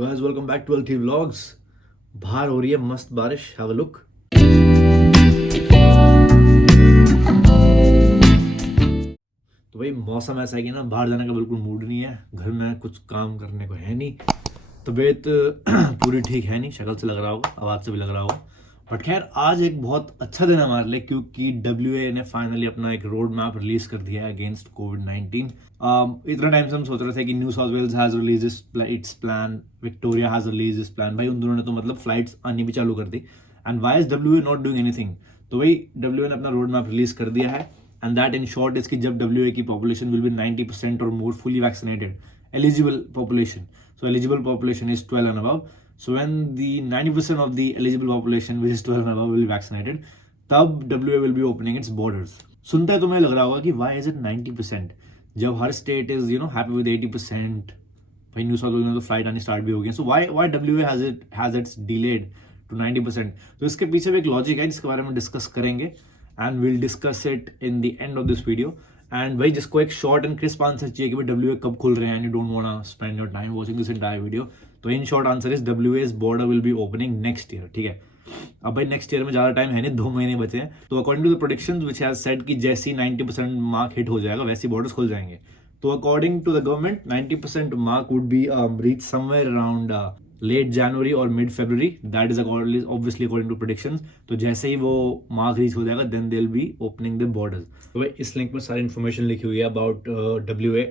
तो guys welcome back to LT vlogs. बाहर हो रही है मस्त बारिश, हैव अ लुक। तो भाई मौसम ऐसा है कि ना बाहर जाने का बिल्कुल मूड नहीं है, घर में कुछ काम करने को है नहीं। तबीयत पूरी ठीक है नहीं, शक्ल से लग रहा होगा, आवाज़ से भी लग रहा होगा। बट खैर आज एक बहुत अच्छा दिन है हमारे लिए, क्योंकि WA ने फाइनली अपना एक रोड मैप रिलीज कर दिया है अगेंस्ट कोविड-19। इतना टाइम से हम सोच रहे थे कि New South Wales has release its plan, Victoria has release its plan. भाई उन दोनों ने तो मतलब फ्लाइट्स आनी भी चालू कर दी। And why is WA not doing anything? तो भाई WA ने अपना रोड मैप रिलीज कर दिया है। And that in short is कि जब WA की पॉपुलेशन विल बी 90% और more fully vaccinated, eligible population, so eligible population is 12 and above. So when the 90% of the eligible population which is 12 and above will be vaccinated, तब WA will be opening its borders. सुनते तुम्हें लग रहा होगा कि why is it 90%? जब हर state is happy with 80%, भाई new South Wales में तो फ्लाइट आनी स्टार्ट भी हो गई, so why WA has its delayed to 90%? तो इसके पीछे भी एक लॉजिक है जिसके बारे में डिस्कस करेंगे and will discuss it in the end of this video. And भाई जिसको एक शॉर्ट एंड क्रिस्प आंसर चाहिए कि भाई WA कब खुल रहे हैं, you don't want to spend your time watching this entire video, तो in short answer is WA's border will be opening next year. ठीक है, अब भाई नेक्स्ट ईयर में ज़्यादा टाइम है नहीं, 2 महीने बचे हैं। तो according to the predictions which has said कि जैसे ही 90% मार्क हिट हो जाएगा वैसे बॉर्डर्स खुल जाएंगे। तो according to the government 90% mark would be reach somewhere around late January और mid February, that is obviously according to predictions. तो जैसे ही वो मार्क रीच हो जाएगा then they will be opening the borders. तो भाई इस लिंक में सारी इन्फॉर्मेशन लिखी हुई है about WA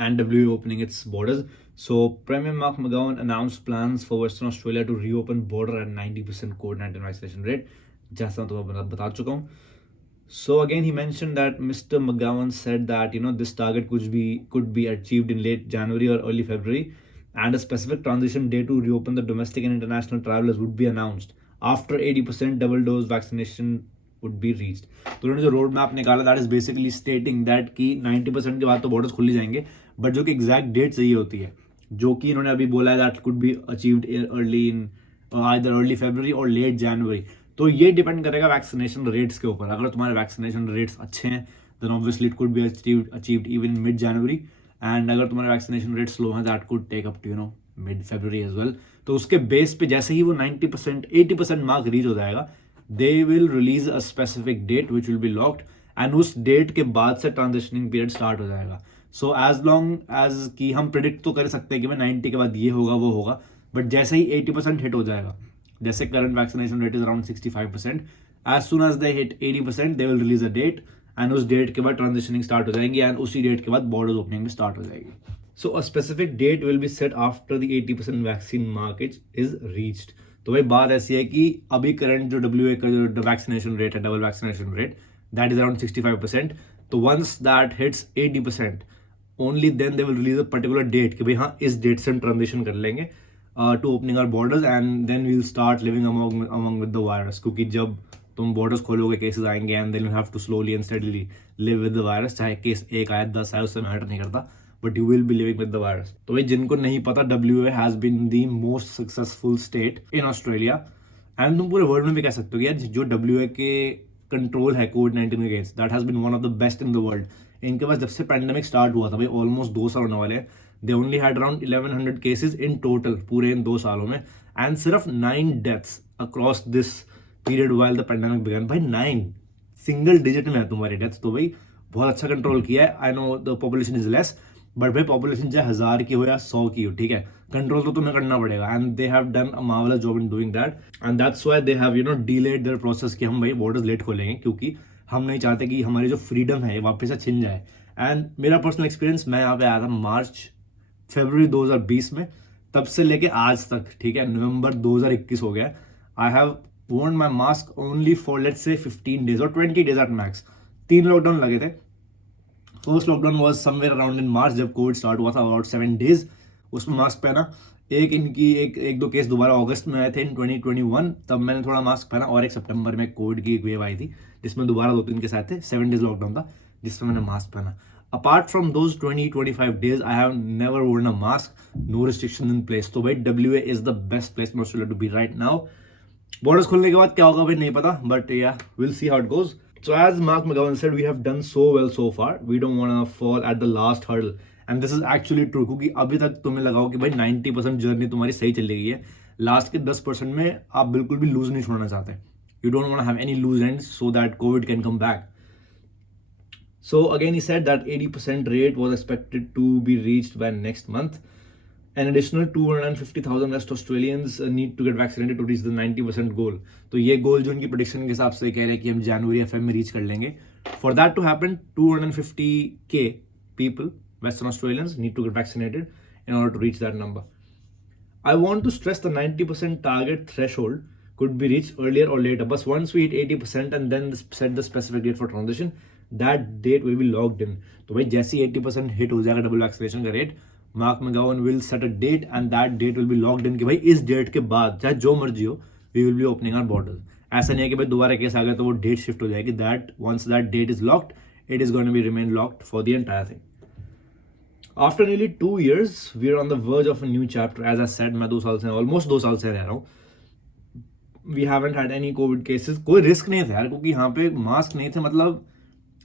and WA opening it's borders. So Premier Mark McGowan announced plans for Western Australia to reopen border at 90% COVID-19 vaccination rate, जैसा तो मैं बता चुका हूँ। So again, he mentioned that Mr. McGowan said that this target could be achieved in late January or early February, and a specific transition day to reopen the domestic and international travelers would be announced after 80% double dose vaccination would be reached. तो उन्होंने जो road map निकाला that is basically stating that कि 90% के बाद तो borders खुल ही जाएंगे, बट जो कि एग्जैक्ट डेट चाहिए होती है, जो कि इन्होंने अभी बोला है that could be achieved early in either early February और लेट जनवरी। तो ये डिपेंड करेगा वैक्सीनेशन रेट्स के ऊपर। अगर तुम्हारे वैक्सीनेशन रेट्स अच्छे हैं then obviously it could be achieved even mid January, and अगर तुम्हारे वैक्सीनेशन रेट स्लो हैं that could take up to mid February as well. तो उसके बेस पे जैसे ही वो 90% 80% मार्क रीच हो जाएगा they will release a specific date which will be locked, and उस डेट के बाद से ट्रांजिशनिंग पीरियड स्टार्ट हो जाएगा। सो एज लॉन्ग एज कि हम प्रिडिक्ट तो कर सकते हैं कि भाई 90 के बाद ये होगा वो होगा, बट जैसे ही 80% हिट हो जाएगा, जैसे current vaccination rate is around 65%, as soon as they hit 80% they will release a date, and उस डेट के बाद ट्रांजिशनिंग स्टार्ट हो जाएंगी, एंड उसी डेट के बाद बॉर्डर्स ओपनिंग में स्टार्ट हो जाएगी। So a specific date will be set after the 80% vaccine market is reached. तो भाई बात ऐसी है कि अभी करंट जो WA का जो वैक्सीनेशन रेट है, double vaccination rate, that is around 65%। तो once that hits 80% only then they will release a particular date कि भाई हाँ इस डेट से हम ट्रांजिशन कर लेंगे to opening our borders, and then we will start living among with the virus. क्योंकि जब तुम बॉर्डर्स खोलोगे केसेस आएंगे and then you have to slowly and steadily live with the virus. चाहे केस 1 आए 10 आए उससे मैटर नहीं करता, but you will be living with the virus. तो भाई जिनको नहीं पता, WA has been the most successful state in Australia, and तुम पूरे वर्ल्ड में भी कह सकते हो कि यार जो WA के कंट्रोल है कोविड-19 against, that has been one of the best in the world. इनके पास जब से पैंडेमिक स्टार्ट हुआ था भाई ऑलमोस्ट 2 साल होने वाले हैं, they only had around 1100 cases in total पूरे इन 2 सालों में, एंड सिर्फ 9 deaths across this period while the pandemic began. भाई 9 सिंगल डिजिट में है तुम्हारी डेथ्स। तो भाई बहुत अच्छा कंट्रोल किया है। I know the population is less, but भाई पॉपुलेशन चाहे 1000 की हो या 100 की हो, ठीक है, कंट्रोल तो तुम्हें करना पड़ेगा, and they have done a marvellous job in doing that, and that's why they have delayed their process कि हम भाई बॉर्डर्स लेट खोलेंगे, क्योंकि हम नहीं चाहते कि हमारी जो फ्रीडम है वापस से छिन जाए। एंड मेरा पर्सनल एक्सपीरियंस, मैं यहाँ पे आया था फरवरी 2020 में, तब से लेके आज तक, ठीक है, नवंबर 2021 हो गया, I have worn my mask only for let's say 15 days or 20 days at max। 3 lockdown लगे थे। First lockdown was somewhere around in March जब कोविड स्टार्ट हुआ था, अबाउट 7 days उसमें मास्क पहना। एक दो केस दोबारा अगस्त में आए थे इन 2021, तब मैंने थोड़ा मास्क पहना, और एक सितंबर में कोविड की एक वेव आई थी जिसमें दोबारा 2-3 केस आए थे, 7 days लॉकडाउन था जिसमें मैंने मास्क पहना। Apart from those 20-25 days I have never worn a mask, no restriction in place. तो भाई WA is the best place in Australia to be right now. Borders खोलने के बाद क्या होगा भाई नहीं पता, बट या will see how it goes. So as Mark McGowan said, we have done so well so far. We don't want to fall at the last hurdle. And this is actually true, क्योंकि अभी तक तुम्हें लगाओ कि भाई 90% journey तुम्हारी सही चली गई है, लास्ट के 10% में आप बिल्कुल भी लूज नहीं छोड़ना चाहते. You don't want to have any loose ends so that covid can come back. So again, he said that 80% rate was expected to be reached by next month. An additional 250,000 West Australians need to get vaccinated to reach the 90% goal. तो ये गोल जो उनकी prediction के हिसाब से कह रहे हैं कि हम जनवरी या फेब में रीच कर लेंगे. For that to happen, 250k people, Western Australians, need to get vaccinated in order to reach that number. I want to stress the 90% target threshold could be reached earlier or later. But once we hit 80% and then set the specific date for transition, that date will be locked in. तो भाई जैसे 80% hit हो जाएगा double vaccination का rate, Mark McGowan will set a date and that date will be locked in कि भाई इस date के बाद चाहे जो मर्जी हो, we will be opening our borders. ऐसा नहीं है कि भाई दोबारा केस आ गया तो वो डेट शिफ्ट हो जाएगी. That once that date is locked, it is going to be remain locked for the entire thing. After nearly 2 years, we are on the verge of a new chapter. As I said, मैं almost 2 साल से रह रहा हूँ. We haven't had any COVID cases. कोई risk नहीं था यार, क्योंकि यहाँ पे मास्क नहीं थे. मतलब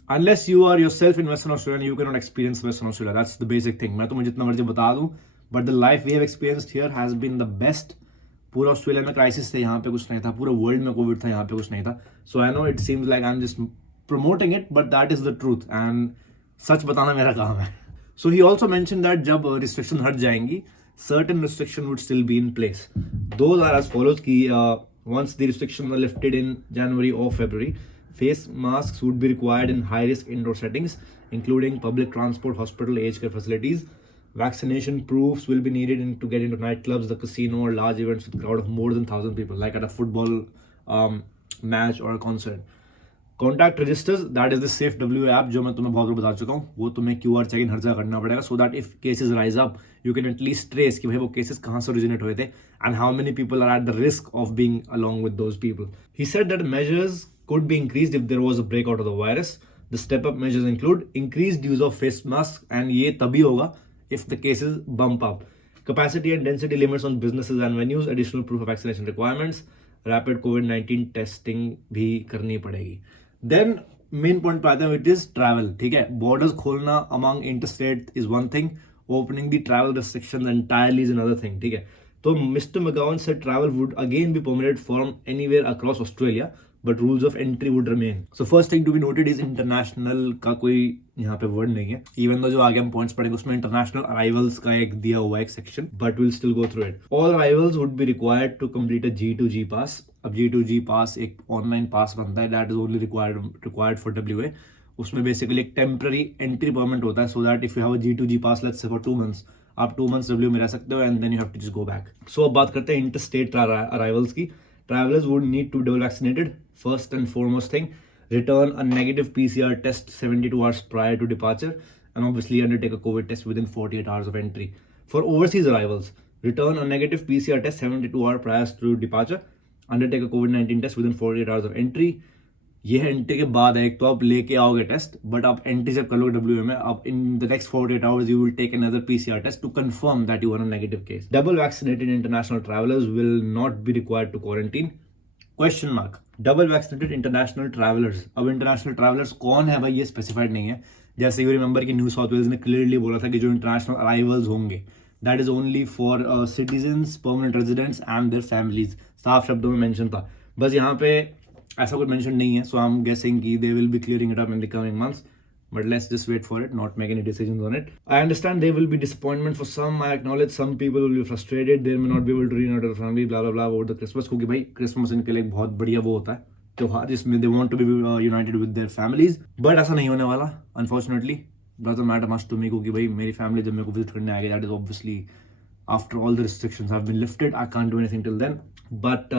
unless you are yourself in Western Australia, you cannot experience Western Australia. That's the basic thing. मैं तुम्हें जितना मर्जी बता दूँ, but the life we have experienced here has been the best. पूरा ऑस्ट्रेलिया में क्राइसिस थे, यहाँ पे कुछ नहीं था. पूरे वर्ल्ड में कोविड था, यहाँ पे कुछ नहीं था. So I know it seems like I'm just promoting it, but that is the truth. And सच बताना मेरा काम है. So he also mentioned that जब restriction हट जाएंगी, certain restriction would still be in place. Those are as follows कि once the restrictions are lifted in January or February, face masks would be required in high-risk indoor settings, including public transport, hospital, aged care facilities. Vaccination proofs will be needed to get into nightclubs, the casino, or large events with a crowd of more than 1,000 people, like at a football match or a concert. Contact registers, that is the safe W app जो मैं तुम्हें बहुत बार बता चुका हूँ. वो तुम्हें QR check in हर जगह करना पड़ेगा, so that if cases rise up you can at least trace कि भाई वो केसेस कहाँ से ओरिजिनेट हुए थे and how many people are at the risk of being along with those people. He said that measures could be increased if there was a break out of the virus. The step up measures include increased use of face mask, and ये तभी होगा if the cases bump up. Capacity and density limits on businesses and venues, additional proof of vaccination requirements, rapid COVID-19 testing भी करनी पड़ेगी. Then main point पे आता है which is travel. ठीक है, बॉर्डर्स खोलना among interstate is one thing, opening the travel restrictions entirely is another thing. ठीक है, तो mister McGowan said travel would again be permitted from anywhere across Australia, but rules of entry would remain. So first thing to be noted is international का कोई यहाँ पे word नहीं है. Even though जो आगे हम पॉइंट्स पढ़ेंगे उसमें इंटरनेशनल अराइवल्स का एक दिया हुआ एक section, but will still go through it. All arrivals would be required to complete a G2G pass. अब G2G पास एक ऑनलाइन पास बनता है, that is only required for WA. उसमें बेसिकली एक टेम्पररी एंट्री परमिट होता है, so that if you have a G2G pass let's say for 2 months, आप 2 months WA में रह सकते हो and then you have to just go back. So अब बात करते हैं इंटरस्टेट अराइवल्स की. Travelers would need to be double vaccinated. First and foremost thing, return a negative PCR test 72 hours prior to departure, and obviously undertake a COVID test within 48 hours of entry. For overseas arrivals, return a negative PCR test 72 hours prior to departure, undertake a COVID-19 test within 48 hours of entry. ये entry के बाद है, एक तो आप लेके आओगे test, but आप एंट्री जब कर लोगे WA में, आप in the next 48 hours you will take another PCR test to confirm that you are a negative case. Double vaccinated international travelers will not be required to quarantine. Question mark. Double vaccinated international travelers. अब international travelers कौन है भाई, ये specified नहीं है. जैसे you remember कि New South Wales ने क्लियरली बोला था कि जो इंटरनेशनल अराइवल्स होंगे that is only for citizens, permanent residents and their families. साफ शब्दों में मेंशन था. बस यहाँ पे ऐसा कुछ मेंशन नहीं है, सो आई एम गेसिंग कि दे will B clearing it up in the coming months, but let's just wait for it, not make any decisions on it. I understand there will be disappointment for some. I acknowledge some people will be frustrated, they may not be able to reunite their family, blah blah blah over the Christmas, क्योंकि भाई Christmas इनके लिए एक बहुत बढ़िया वो होता है त्योहार जिसमें they want to be united with their families, but ऐसा नहीं होने वाला unfortunately. Doesn't matter much to me, क्योंकि भाई मेरी फैमिली जब मेरे को विजिट करने आएगी, that is obviously after all the restrictions have been lifted. I can't do anything till then, but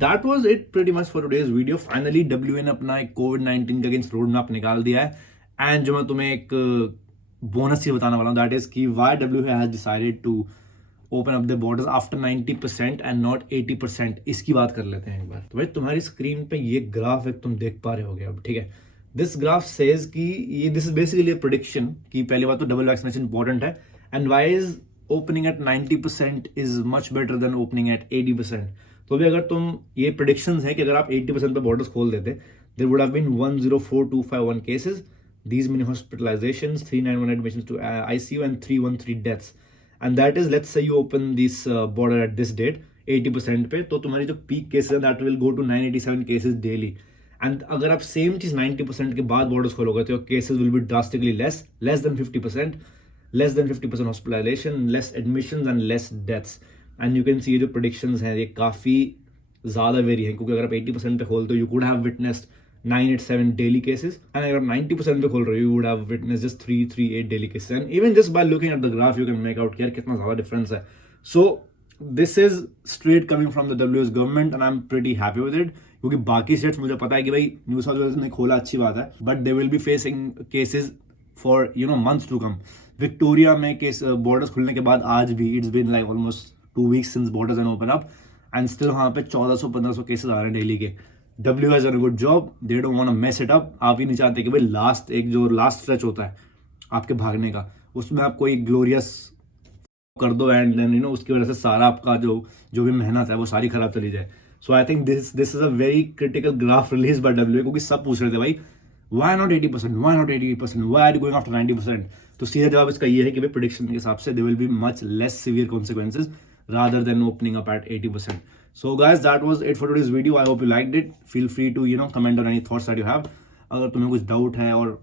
that was it pretty much for today's video. Finally WA ने अपना एक COVID-19 का अगेंस्ट रोड मैप निकाल दिया है. And जो मैं तुम्हें एक बोनस ही बताने वाला हूँ, दैट इज कि why WA has decided to open up the borders after 90% and not 80%. इसकी बात कर लेते हैं एक बार. तो भाई तुम्हारी स्क्रीन पे ये ग्राफ एक तुम देख पा रहे होगे अब. ठीक है, दिस ग्राफ सेज कि ये दिस इज बेसिकली प्रेडिक्शन कि पहली बात तो डबल वैक्सीनेशन इंपॉर्टेंट है and why is opening at 90% is much better than opening at 80%. तो भी अगर तुम ये प्रेडिक्शंस है कि अगर आप 80% पे बॉर्डर्स खोल देते, there would have been 104,251 cases. these many hospitalizations, 391 admissions to ICU, and 313 deaths. And that is, let's say you open this border at this date 80% पे, तो तुम्हारी जो peak cases है that will go to 987 cases daily. And अगर आप same चीज़ 90% के बाद borders खोलोगे तो cases will be drastically less than 50%, less than 50% hospitalization, less admissions and less deaths. And you can see ये जो predictions हैं ये काफ़ी ज़्यादा वेरी हैं, क्योंकि अगर आप 80% पे खोलते हो you could have witnessed 987 daily cases, and अगर आप 90% पे खोल रहे हो you would have witnessed just 338 daily cases. And even just by looking at the graph you can make out कि यार कितना ज़्यादा difference है. So this is straight coming from the WS government and I'm pretty happy with it, क्योंकि बाकी states मुझे पता है कि भाई न्यू साउथ वेल्स ने खोला अच्छी बात है, but they will be facing cases for months to come. Victoria में केस बॉर्डर्स खुलने के बाद आज भी it's been like almost 2 weeks since borders and open up, and still वहाँ पे 1400-1500 केसेस आ रहे हैं डेली के. W has done a good job. They don't want to mess it up. आप ही नहीं चाहते कि भाई लास्ट स्ट्रेच होता है आपके भागने का, उसमें आप कोई ग्लोरियस कर दो एंड देन उसकी वजह से सारा आपका जो भी मेहनत है वो सारी खराब चली जाए. So I think this is a very critical graph release by W, क्योंकि सब पूछ रहे थे भाई why not 80%, why not 80%, why are you going after 90%. तो सीधा जवाब इसका ये है कि भाई प्रेडिक्शन के हिसाब से there will be much less severe consequences rather than opening up at 80%. So guys, that was it for today's video. I hope you liked it. Feel free to comment on any thoughts that you have. अगर तुम्हें कुछ doubt है और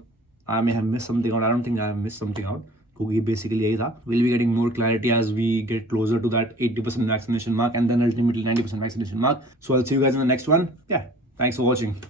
I may have missed something out, I don't think I have missed something out, क्योंकि basically यही था. We'll be getting more clarity as we get closer to that 80% vaccination mark and then ultimately 90% vaccination mark. So I'll see you guys in the next one. Yeah, thanks for watching.